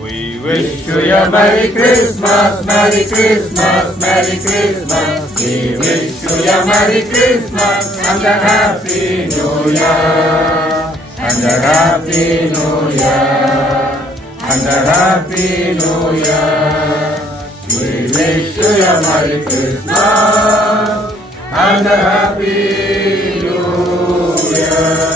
We wish you a Merry Christmas, Merry Christmas, Merry Christmas. We wish you a Merry Christmas and a Happy New Year, and a Happy New Year, and a Happy New Year. We wish you a Merry Christmas and a Happy New Year.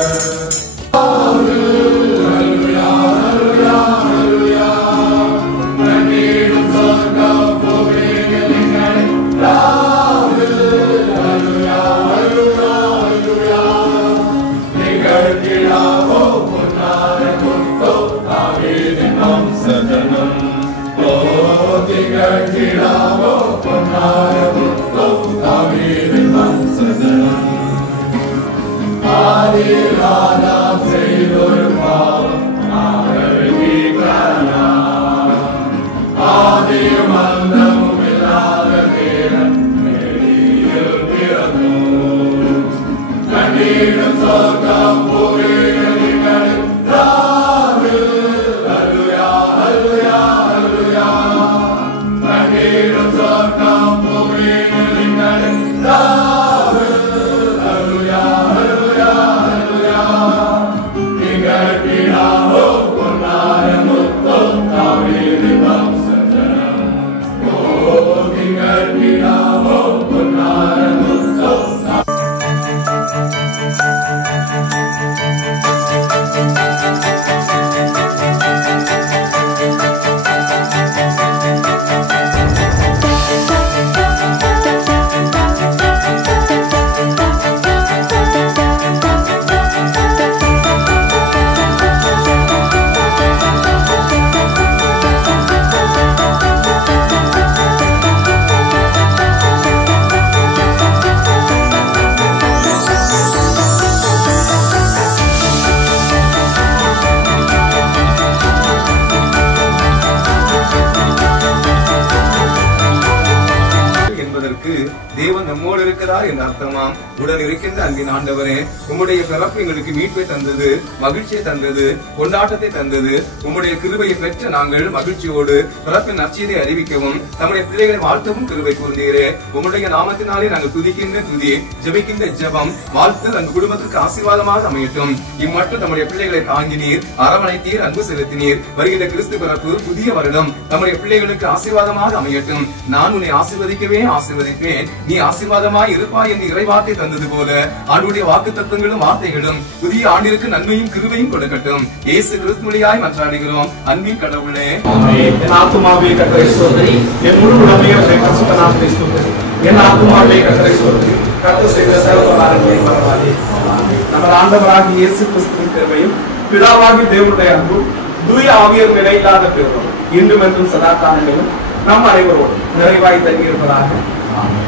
என்பதற்கு தேவன் நம்மோடு இருக்கிறார் என்ற அர்த்தமாம். உடன் இருக்கின்ற அன்பின் ஆண்டவரே, உம்முடைய பிறப்பு எங்களுக்கு மீட்பை தந்தது, மகிழ்ச்சியை தந்தது, கொண்டாட்டத்தை தந்தது. உம்முடைய கிருபையை பெற்ற நாங்கள் மகிழ்ச்சியோடு பிறப்பின் நற்செய்தியை அறிவிக்கவும் நம்முடைய பிள்ளைகளை வாழ்த்தவும் கிருபை கூர்ந்தீரே. உம்முடைய நாமத்தினாலே நாங்கள் துதிக்கின்ற துதி, ஜெபிக்கின்ற ஜெபம், வாழ்த்து அந்த குடும்பத்திற்கு ஆசீர்வாதமாக அமையட்டும். இம்மட்டும் நம்முடைய பிள்ளைகளை தாங்கினீர், அரவணைத்தீர், அன்பு செலுத்தினீர். வருகின்ற கிறிஸ்து பிறப்பு புதிய வருடம் நம்முடைய பிள்ளைகளுக்கு ஆசீர்வாதமாக அமையட்டும். நான் உன்னை ஆசீர்வதிக்கவே ஆசீர்வதிப்பேன், நீ ஆசீர்வாதமாய் இருப்பாய் என்று இறைவாக்கை தந்தது போல ஆண்டுடைய வாக்கு தத்துவங்களும் வார்த்தைகளும் புதிய ஆண்டிற்கு நன்மையும் கிருபையும் கொடுக்கட்டும். இயேசு கிறிஸ்து வழியாய் மன்றாடுகிறோம் அன்பின் கடவுளே. என் ஆத்துமாவே கர்த்தரை ஸ்தோத்திரி, என் முழு உடமையும் அவருடைய பரிசுத்த நாமத்தை ஸ்தோத்திரி. என் ஆத்துமாவே கர்த்தரை ஸ்தோத்திரி, கர்த்தர் செய்த சகல உபகாரங்களையும் மறவாதே. நம்ம ஆண்டவராகிய இயேசு கிறிஸ்துவின் கிருபையும் பிதாவாகிய தேவனுடைய அன்பும் தூய ஆவியின் நிலையில்லாத பெருகும் இன்றும் என்றும் சதா காலங்களிலும் நம் அனைவரோடும் நிறைவாய் தங்கியிருப்பதாக. ஆமென்.